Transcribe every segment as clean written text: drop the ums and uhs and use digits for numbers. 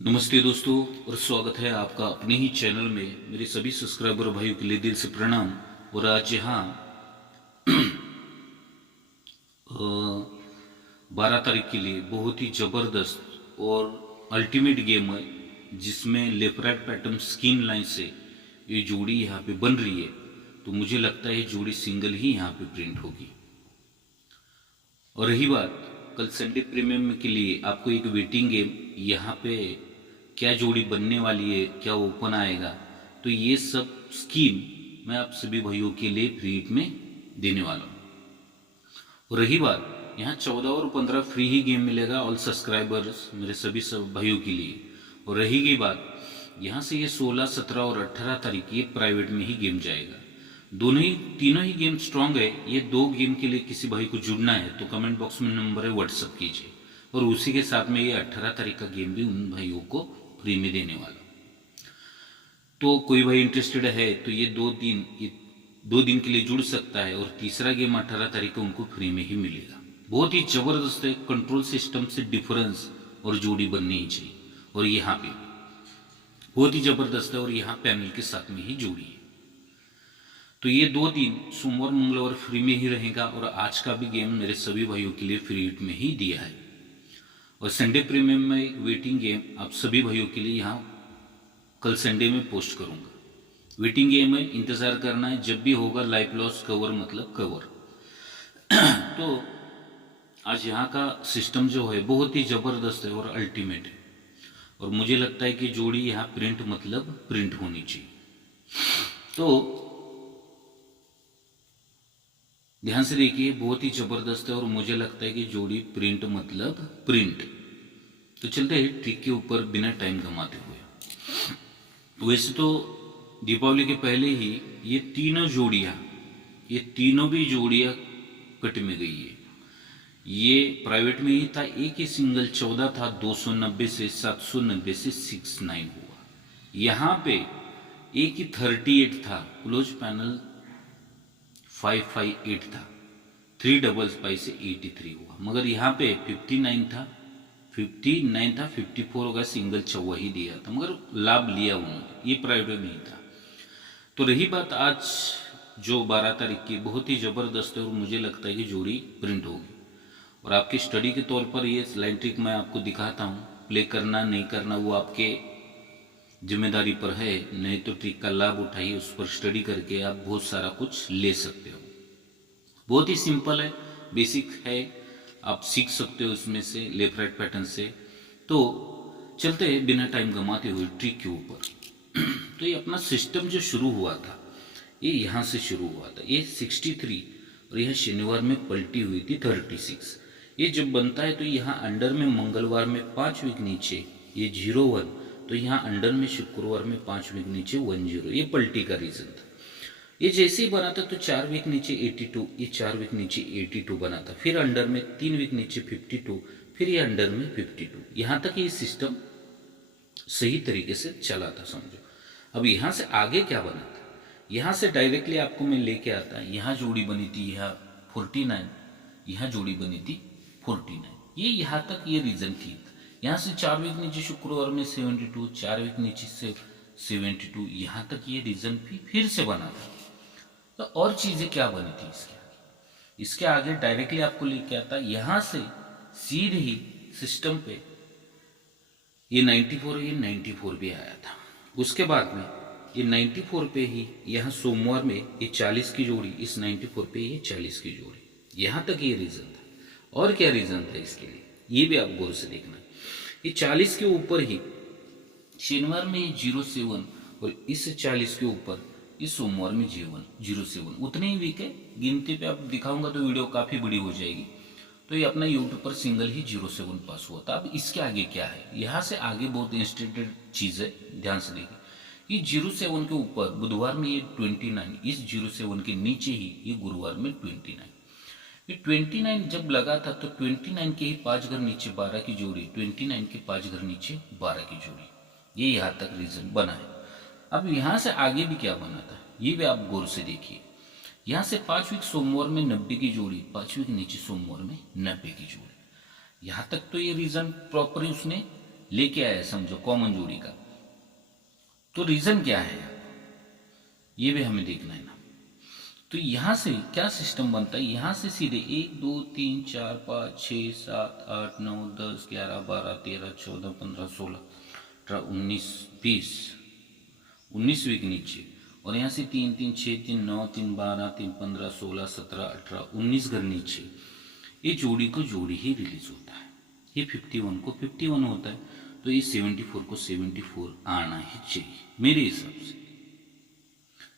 नमस्ते दोस्तों और स्वागत है आपका अपने ही चैनल में। मेरे सभी सब्सक्राइबर भाइयों के लिए दिल से प्रणाम। और आज यहाँ 12 तारीख के लिए बहुत ही ज़बरदस्त और अल्टीमेट गेम है, जिसमें left right pattern skin line से ये जोड़ी यहाँ पे बन रही है। तो मुझे लगता है ये जोड़ी सिंगल ही यहाँ पे प्रिंट होगी। और रही बात कल संडे प्रीमियम के लिए आपको एक वेटिंग गेम, यहाँ पे क्या जोड़ी बनने वाली है, क्या ओपन आएगा, तो ये सब स्कीम मैं आप सभी भाइयों के लिए फ्री में देने वाला हूँ। और रही बात यहाँ 14 और 15 फ्री ही गेम मिलेगा ऑल सब्सक्राइबर्स मेरे सभी सब भाइयों के लिए। और रहेगी बात यहाँ से ये 16, 17 और 18 तारीख ये प्राइवेट में ही गेम जाएगा। तीनों ही गेम स्ट्रांग है। ये दो गेम के लिए किसी भाई को जुड़ना है तो कमेंट बॉक्स में नंबर है, व्हाट्सअप कीजिए। और उसी के साथ में ये 18 तारीख का गेम भी उन भाइयों को फ्री में देने वाला। तो कोई भाई इंटरेस्टेड है तो ये दो दिन के लिए जुड़ सकता है। और तीसरा गेम 18 तारीख को उनको फ्री में ही मिलेगा। बहुत ही जबरदस्त है, कंट्रोल सिस्टम से डिफरेंस और जोड़ी बननी ही चाहिए। और यहाँ पे बहुत ही जबरदस्त है और यहाँ पैनल के साथ में ही जोड़ी है। तो ये 2 दिन सोमवार मंगलवार फ्री में ही रहेगा। और आज का भी गेम मेरे सभी भाइयों के लिए फ्री में ही दिया है। और संडे प्रीमियम में एक वेटिंग गेम आप सभी भाइयों के लिए यहाँ कल संडे में पोस्ट करूँगा। वेटिंग गेम है, इंतज़ार करना है। जब भी होगा लाइफ लॉस कवर मतलब कवर। तो आज यहाँ का सिस्टम जो है बहुत ही ज़बरदस्त है और अल्टीमेट है। और मुझे लगता है कि जोड़ी यहाँ प्रिंट मतलब प्रिंट होनी चाहिए। तो ध्यान से देखिए, बहुत ही जबरदस्त है और मुझे लगता है कि जोड़ी प्रिंट मतलब प्रिंट। तो चलते हैं ट्रिक के ऊपर बिना टाइम गंवाते हुए। वैसे तो दीपावली के पहले ही ये तीनों भी जोड़ियां कट में गई है। ये प्राइवेट में ही था, एक ही सिंगल 14 था, 290 से 790 से 69 हुआ। यहाँ पे एक ही 38 था, क्लोज पैनल 558 था, 355 से 83 हुआ। मगर यहाँ पे 59 था, 54 होगा, सिंगल चौवा ही दिया था, मगर लाभ लिया उन्होंने। ये प्राइवेट में ही था। तो रही बात आज जो 12 तारीख की, बहुत ही ज़बरदस्त है और मुझे लगता है कि जोड़ी प्रिंट होगी। और आपकी स्टडी के तौर पर ये लाइन ट्रिक मैं आपको दिखाता हूँ। प्ले करना नहीं करना वो आपके जिम्मेदारी पर है, नहीं तो ट्रिक का लाभ उठाइए, उस पर स्टडी करके आप बहुत सारा कुछ ले सकते हो। बहुत ही सिंपल है, बेसिक है, आप सीख सकते हो इसमें से लेफ्ट राइट पैटर्न से। तो चलते हैं बिना टाइम गंवाते हुए ट्रिक के ऊपर। तो ये अपना सिस्टम जो शुरू हुआ था, ये यहाँ से शुरू हुआ था, ये 63 और यह शनिवार में पलटी हुई थी 36। ये जब बनता है तो यहाँ अंडर में मंगलवार में 5 वीक नीचे ये 01, तो यहाँ अंडर में शुक्रवार में 5 वीक नीचे 10। ये पलटी का रीजन था। ये जैसे ही बना था तो 4 वीक नीचे 82, ये 4 वीक नीचे 82 बना था। फिर अंडर में 3 वीक नीचे 52, फिर ये अंडर में 52। यहाँ तक ये सिस्टम सही तरीके से चला था, समझो। अब यहाँ से आगे क्या बना था, यहाँ से डायरेक्टली आपको मैं लेके आता, यहाँ जोड़ी बनी थी, यहाँ 49, यहाँ जोड़ी बनी थी 49। ये यहाँ तक ये रीजन ठीक था। यहाँ से 4 वीक नीचे शुक्रवार में 72, 4 वीक नीचे से 72, यहाँ तक ये रीजन भी फिर से बना था। तो और चीज़ें क्या बनी थी इसके आगे डायरेक्टली आपको लेके आता, यहाँ से सीधे ही सिस्टम पे ये 94 भी आया था। उसके बाद में ये 94 पे ही यहाँ सोमवार में ये 40 की जोड़ी, इस 94 पे ये 40 की जोड़ी, यहाँ तक ये रीज़न था। और क्या रीज़न था इसके लिए, ये भी आप गौर से देखना। ये 40 के ऊपर ही शनिवार में ये 07 और इस 40 के ऊपर इस सोमवार में 07 उतने ही वीक है। गिनती पे आप दिखाऊंगा तो वीडियो काफ़ी बड़ी हो जाएगी। तो ये अपना यूट्यूब पर सिंगल ही 07 पास हुआ था। अब इसके आगे क्या है, यहाँ से आगे बहुत इंस्टेंटेड चीज़ है, ध्यान से देखिए। ये 07 के ऊपर बुधवार में ये 29, इस 07 के नीचे ही ये गुरुवार में 29। ये 29 जब लगा था तो 29 के ही 5 घर नीचे 12 की जोड़ी, 29 के 5 घर नीचे 12 की जोड़ी, ये यहाँ तक रीजन बना है। अब यहाँ से आगे भी क्या बना था ये भी आप गौर से देखिए। यहाँ से 5 वीक सोमवार में 90 की जोड़ी, 5 वीक नीचे सोमवार में 90 की जोड़ी, यहाँ तक तो ये रीजन प्रॉपर उसने लेके आया समझो कॉमन जोड़ी का, तो रीजन क्या है ये भी हमें देखना है ना। तो यहां से क्या सिस्टम बनता है, यहां से सीधे 1 2 3 4 5 6 7 8 9 10 11 12 13 14 15 16 18 19 20 19 वीक नीचे, और यहाँ से 3 3 6 3 9 3 12 3 15 16 17 18 19 घर नीचे, ये जोड़ी को जोड़ी ही रिलीज होता है। ये 51 को 51 होता है, तो ये 74 को 74 आना ही चाहिए मेरे हिसाब से।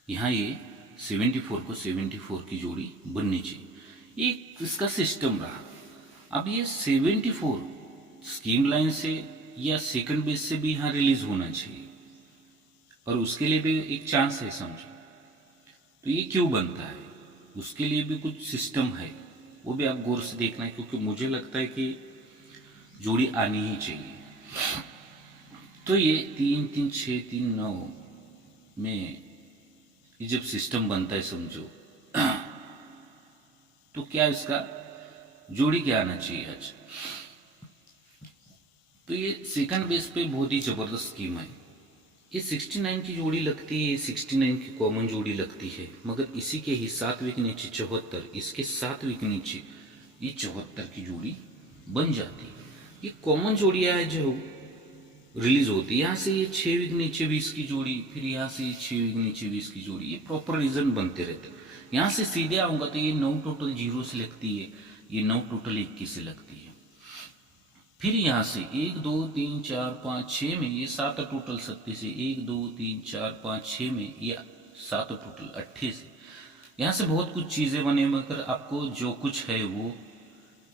यहाँ ये 74 को 74 की जोड़ी बननी चाहिए, एक इसका सिस्टम रहा। अब ये 74 स्कीम लाइन से या सेकंड बेस से भी यहाँ रिलीज होना चाहिए, और उसके लिए भी एक चांस है समझो। तो ये क्यों बनता है, उसके लिए भी कुछ सिस्टम है, वो भी आप गौर से देखना है, क्योंकि मुझे लगता है कि जोड़ी आनी ही चाहिए। तो ये 3 3 6 3 9 में ये जब सिस्टम बनता है समझो, तो क्या इसका जोड़ी क्या आना चाहिए आज। तो ये सेकंड बेस पे बहुत ही जबरदस्त स्कीम है। ये 69 की जोड़ी लगती है, 69 की कॉमन जोड़ी लगती है, मगर इसी के ही 7 वीक नीचे 74, इसके 7 वीक नीचे ये 74 की जोड़ी बन जाती है। ये कॉमन जोड़ियां है जो रिलीज होती है। यहाँ से ये 6 वीक नीचे 20 की जोड़ी, फिर यहाँ से ये 6 वीक नीचे 20 की जोड़ी, ये प्रॉपर रीजन बनते रहते हैं। यहाँ से सीधे आऊंगा तो ये 9 टोटल 0 से लगती है, ये 9 टोटल 21 से लगती है। फिर यहाँ से 1 2 3 4 5 6 में ये 7 टोटल 37 से, 1 2 3 4 5 6 में ये 7 टोटल 28 से। यहाँ से बहुत कुछ चीजें बने, मगर आपको जो कुछ है वो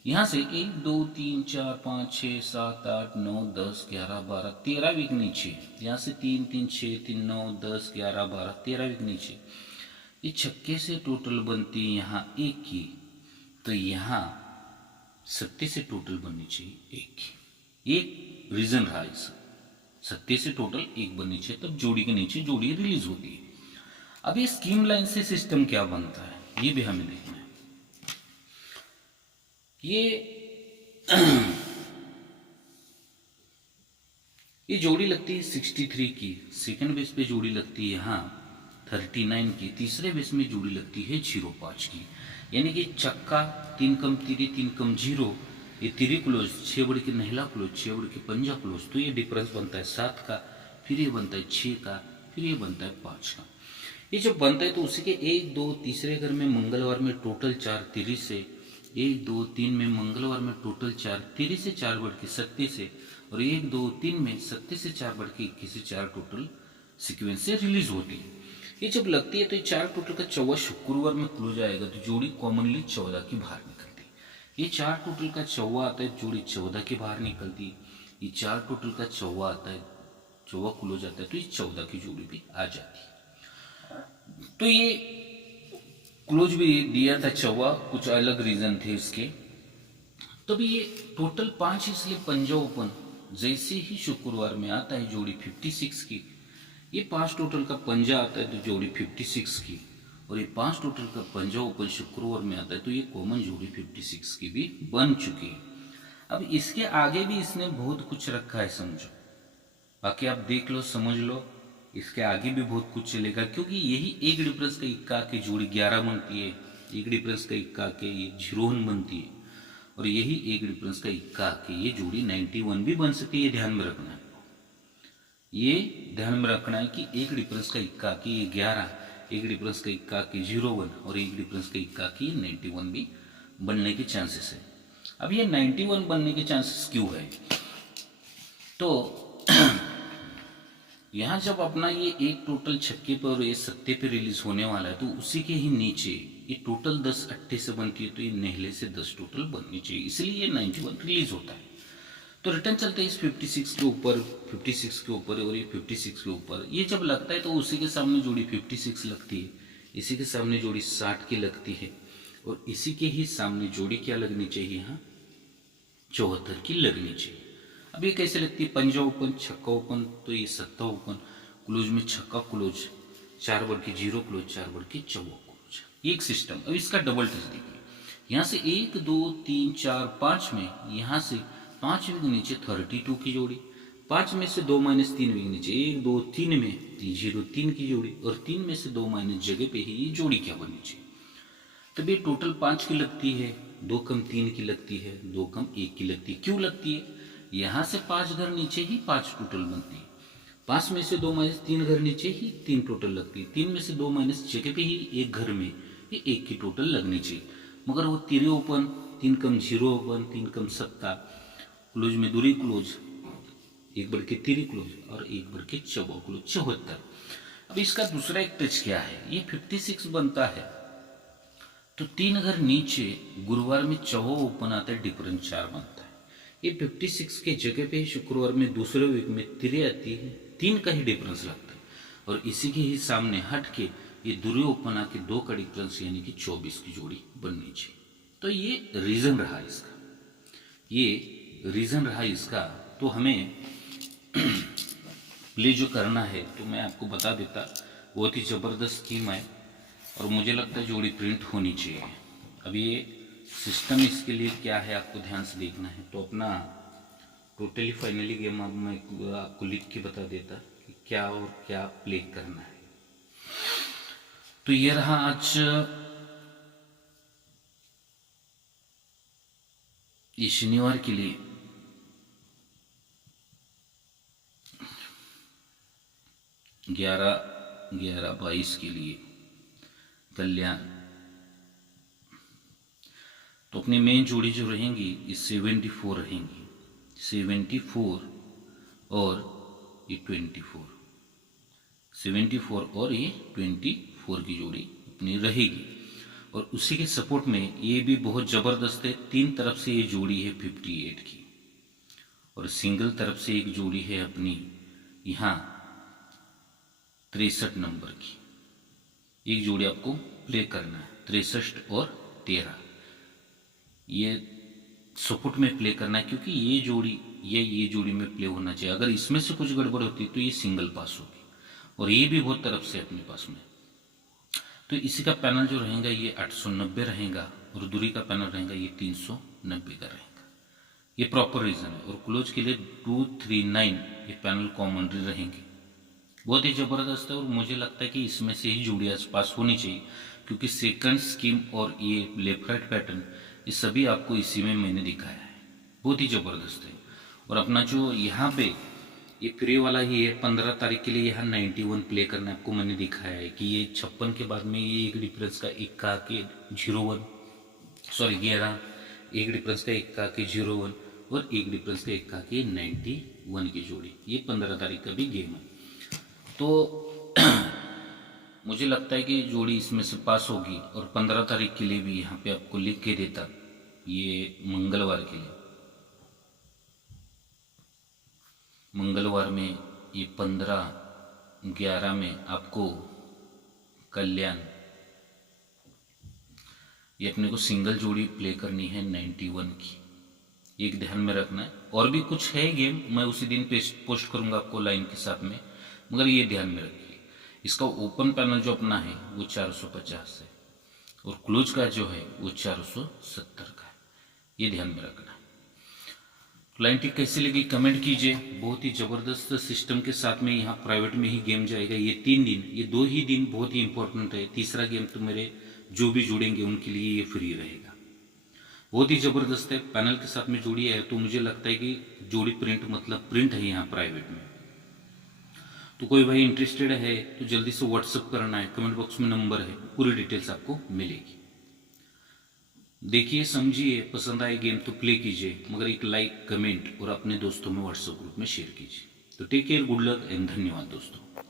यहाँ से 1 2 3 4 5 6 7 8 9 10 11 12 13 वीक नीचे, यहाँ से 3 3 6 3 9 10 11 12 13 वीक नीचे, ये छक्के से टोटल बनती है यहाँ 1 की, तो यहाँ 70 से टोटल बननी चाहिए 1 की। एक रीजन रहा इस 70 से टोटल 1 बननी चाहिए, तब जोड़ी के नीचे जोड़ी रिलीज होती है। अब ये स्कीम लाइन से सिस्टम क्या बनता है ये भी हमें देखना है। ये जोड़ी लगती है 63 की, सेकंड बेस पे जोड़ी लगती है यहाँ 39 की, तीसरे बेस में जोड़ी लगती है 05 की, यानी कि चक्का 3 कम तिरी 3 कम 0, ये तिरी क्लोज 6 बढ़ के नहला क्लोज 6 बढ़ के पंजा क्लोज, तो ये डिफरेंस बनता है 7 का, फिर ये बनता है 6 का, फिर ये बनता है 5 का। ये जब बनता है तो उसी के 1 2 तीसरे घर में मंगलवार में टोटल 4 तिरी से, 1 2 3 में मंगलवार में टोटल 4 तिरी से 4 बढ़ के 70 से, और 1 2 3 में 70 से 4 बढ़ के 21 से 4 टोटल सीक्वेंस से रिलीज होती है। ये जब लगती है तो ये 4 टोटल का 14 शुक्रवार में क्लोज आएगा, तो जोड़ी कॉमनली 14 की बाहर निकलती है। ये 4 टोटल का 14 आता है, जोड़ी 14 की बाहर निकलती है। ये 4 टोटल का 14 आता है, 14 क्लोज आता है, तो ये 14 की जोड़ी भी आ जाती है। तो ये क्लोज भी दिया था 14, कुछ अलग रीजन थे इसके। तो भी ये टोटल 5 इसलिए पंजा ओपन जैसे ही शुक्रवार में आता है जोड़ी 56 की, ये 5 टोटल का पंजा आता है तो जोड़ी 56 की, और ये 5 टोटल का पंजा ओपन शुक्रवार में आता है तो ये कॉमन जोड़ी 56 की भी बन चुकी है। अब इसके आगे भी इसने बहुत कुछ रखा है समझो, बाकी आप देख लो समझ लो, इसके आगे भी बहुत कुछ चलेगा, क्योंकि यही एक डिफरेंस का इक्का की जोड़ी 11 बनती है, एक डिफरेंस का इक्का के ये 0 बनती है, और यही एक डिफरेंस का इक्का के ये जोड़ी 91 भी बन सकती है। ये ध्यान में रखना है, ये ध्यान में रखना है कि एक डिफरेंस का इक्का की ये 11, एक डिफरेंस का इक्का की 01, और एक डिफरेंस का इक्का की 91 भी बनने के चांसेस है। अब ये 91 बनने के चांसेस क्यों है, तो यहाँ जब अपना ये एक टोटल छक्के पर और ये 70 पे रिलीज होने वाला है, तो उसी के ही नीचे ये टोटल 10 अट्ठे से बनती है, तो ये नेहले से 10 टोटल बननी चाहिए, इसलिए ये 91 रिलीज होता है। तो रिटर्न चलता है इस 56 के ऊपर, 56 के ऊपर और ये 56 के ऊपर। ये जब लगता है तो उसी के सामने जोड़ी 56 लगती है, इसी के सामने जोड़ी 60 की लगती है, और इसी के ही सामने जोड़ी क्या लगनी चाहिए, यहाँ 74 की लगनी चाहिए। अब ये कैसे लगती है, पंजा ओपन छक्का ओपन, तो ये 7 ओपन, क्लोज में छक्का क्लोज 4 बढ़ के 0 क्लोज 4 बढ़ के 14 क्लोज, ये एक सिस्टम। अब इसका डबल टेस्ट देखिए, यहाँ से 1 2 3 4 5 में यहाँ से 5 वीक नीचे 32 की जोड़ी, 5 में से 2 माइनस 3 बिकनी चाहिए, 1 2 3 में 0 3 की जोड़ी, और 3 में से 2 माइनस जगह पे ही ये जोड़ी क्या बननी चाहिए। तब ये टोटल 5 की लगती है, 2 कम 3 की लगती है, 2 कम 1 की लगती है। क्यों लगती है? यहाँ से 5 घर नीचे ही 5 टोटल बनती है। 5 में से 2 माइनस 3 घर नीचे ही 3 टोटल लगती है। 3 में से 2 माइनस जगह पे ही एक घर में ये 1 की टोटल लगनी चाहिए। मगर वो 3 ओपन, 3 कम 0 ओपन, 3 कम 7, क्लोज में दूरी क्लोज, 1/3 क्लोज और 1/4 क्लोज 74। अब इसका दूसरा एक टच क्या है, ये 56 बनता है तो 3 घर नीचे गुरुवार में 4 ओपन आता है, डिफरेंस 4 बनता है। ये 56 के जगह पे शुक्रवार में दूसरे वीक में 3 आती है, 3 का ही डिफरेंस लगता है, और इसी के ही सामने हट के ये दूरी ओपन आके 2 का डिफरेंस यानी कि 24 की जोड़ी बननी चाहिए। तो ये रीजन रहा इसका, ये रीजन रहा इसका। तो हमें प्ले जो करना है तो मैं आपको बता देता, बहुत ही ज़बरदस्त स्कीम है और मुझे लगता है जोड़ी प्रिंट होनी चाहिए। अब ये सिस्टम इसके लिए क्या है आपको ध्यान से देखना है। तो अपना टोटली फाइनली गेम अब मैं आपको लिख के बता देता कि क्या और क्या प्ले करना है। तो ये रहा आज ये शनिवार के लिए 11/11/22 के लिए कल्याण। तो अपनी मेन जोड़ी जो रहेंगी ये 74 रहेंगी, 74 और ये 24, 74 और ये 24 की जोड़ी अपनी रहेगी। और उसी के सपोर्ट में ये भी बहुत ज़बरदस्त है, 3 तरफ से ये जोड़ी है 58 की, और सिंगल तरफ से एक जोड़ी है अपनी यहाँ 63 नंबर की। एक जोड़ी आपको प्ले करना है, 63 और 13 ये सपोर्ट में प्ले करना है, क्योंकि ये जोड़ी ये जोड़ी में प्ले होना चाहिए। अगर इसमें से कुछ गड़बड़ होती तो ये सिंगल पास होगी, और ये भी बहुत तरफ से अपने पास में। तो इसी का पैनल जो रहेगा ये 890 रहेगा, और दूरी का पैनल रहेगा ये 390 का रहेगा। ये प्रॉपर रीजन है। और क्लोज के लिए 239 ये पैनल कॉमनरी रहेंगे। बहुत ही ज़बरदस्त है, और मुझे लगता है कि इसमें से ही जोड़ी आस पास होनी चाहिए, क्योंकि सेकंड स्कीम और ये लेफ्ट राइट पैटर्न ये सभी आपको इसी में मैंने दिखाया है। बहुत ही ज़बरदस्त है। और अपना जो यहाँ पे ये फ्री वाला ही है, 15 तारीख के लिए यहाँ 91 प्ले करना है, आपको मैंने दिखाया है कि ये 56 के बाद में ये एक डिफरेंस का 1 का के 01, सॉरी 11, एक डिफरेंस का 1 का के 01 और एक डिफरेंस का 1 का के 91 की जोड़ी, ये 15 तारीख का भी गेम है। तो मुझे लगता है कि जोड़ी इसमें से पास होगी। और 15 तारीख के लिए भी यहाँ पे आपको लिख के देता, ये मंगलवार के लिए, मंगलवार में ये 15/11 में आपको कल्याण, ये अपने को सिंगल जोड़ी प्ले करनी है 91 की, एक ध्यान में रखना है। और भी कुछ है गेम, मैं उसी दिन पोस्ट करूंगा आपको लाइन के साथ में, मगर ये ध्यान में रखिए। इसका ओपन पैनल जो अपना है वो 450 है, और क्लोज का जो है वो 470 का है, ये ध्यान में रखना। लाइन टिक कैसी लगी कमेंट कीजिए। बहुत ही ज़बरदस्त सिस्टम के साथ में यहाँ प्राइवेट में ही गेम जाएगा। ये 3 दिन, ये 2 ही दिन बहुत ही इंपॉर्टेंट है। तीसरा गेम तो मेरे जो भी जुड़ेंगे उनके लिए ये फ्री रहेगा। बहुत ही ज़बरदस्त है, पैनल के साथ में जोड़ी है, तो मुझे लगता है कि जोड़ी प्रिंट मतलब प्रिंट है यहाँ प्राइवेट में। तो कोई भाई इंटरेस्टेड है तो जल्दी से व्हाट्सअप करना है, कमेंट बॉक्स में नंबर है, पूरी डिटेल्स आपको मिलेगी। देखिए, समझिए, पसंद आए गेम तो प्ले कीजिए, मगर एक लाइक, कमेंट और अपने दोस्तों में व्हाट्सएप ग्रुप में शेयर कीजिए। तो take care, good luck and धन्यवाद दोस्तों।